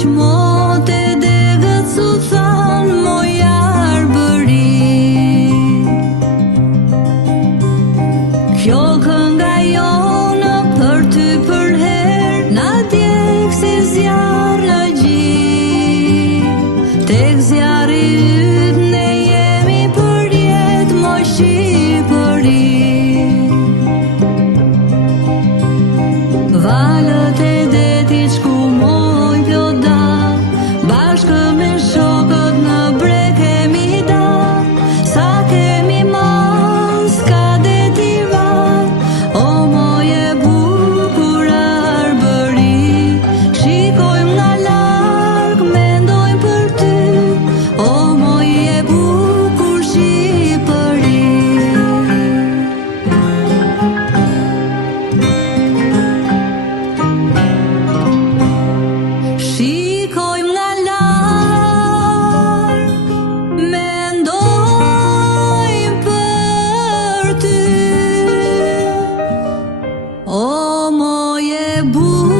Kaq mote degët su than moj arbëri. Kjo kënga jonë për ty për her, na djeg si zjarr në gjin. Tek zjarri yt ne jemi për jet moj Shqipëri. Valët e detit shkumojnë plot dall, bashkë me shokët në breg kemi dal. Sa kemi marrë, s'ka det i val, o moj e bukur arbëri. Shikojmë nga larg, mendojmë për ty, o moj e bukur Shqipëri. Shikojmë nga larg, mendojmë për ty, o moj e bukur